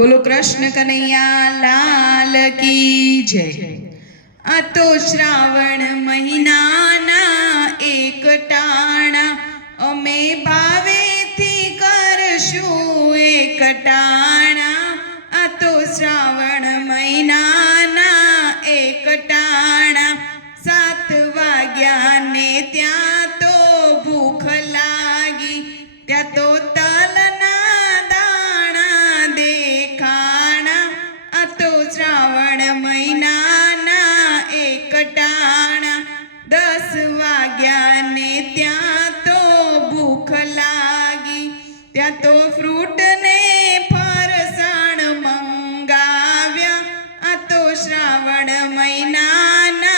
बोलो कृष्ण कन्हैया लाल की जय। आ तो श्रावण महीना ना एक टाणा अमे भावे थी करशु एक टाणा। आ तो श्रावण महीना ना एक टाणा 7 वाग्या ने त्या तो भूख लागी त्या तो तलना दाणा देखाणा। आ तो श्रावण महीना ना एक टाणा 10 वाग्या ने त्या तो भूख लागी त्या तो फ्रूट ने फरसाण मंगाव्या। आ तो श्रावण महीना ना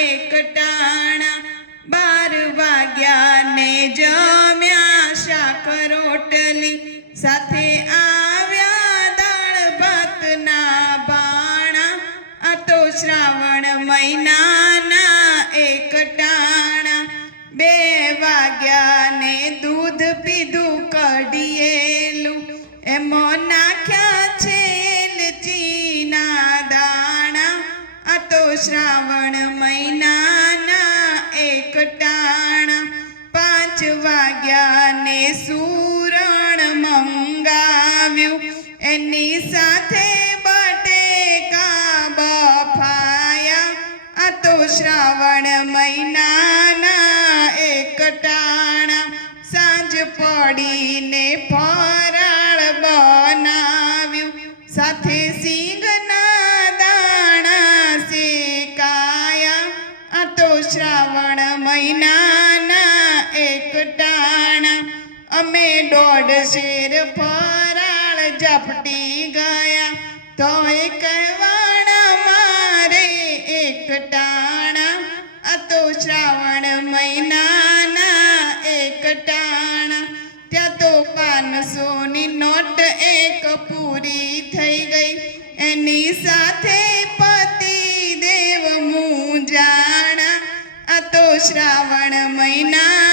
एक टाणा 12 वाग्या ने जम्या शाक रोटली साथे आव्या दाळ भात ना बाणा। आ तो श्रावण महीना ना एक टाणा 2 वाग्या ने दूध पीधु कढिયેલું एमो नाख्या छे एलचीना दाणा। आ तो श्रावण महीना ना एक टाणा 5 वाग्या ने सूरण मंगाव्યું एनी साथे बटेका बफाया। आ तो श्रावण महीना ना एक टाणा सांज पડીને ફરાળ બનાવ્યું સાથે સિંગના દાણા શેકાયા। આ તો શ્રાવણ મહિનાના એક टाणा અમે 1.5 શેર ફરાળ ઝપટી ગયા તોય કહેવાણા મારે એક टाणा। આ તો શ્રાવણ મહિનાના એક टाणा त्या तो 500 ની નોટ એક પૂરી થઈ ગઈ એની સાથે પતિ દેવ મુંજાણા। આ તો શ્રાવણ મહિના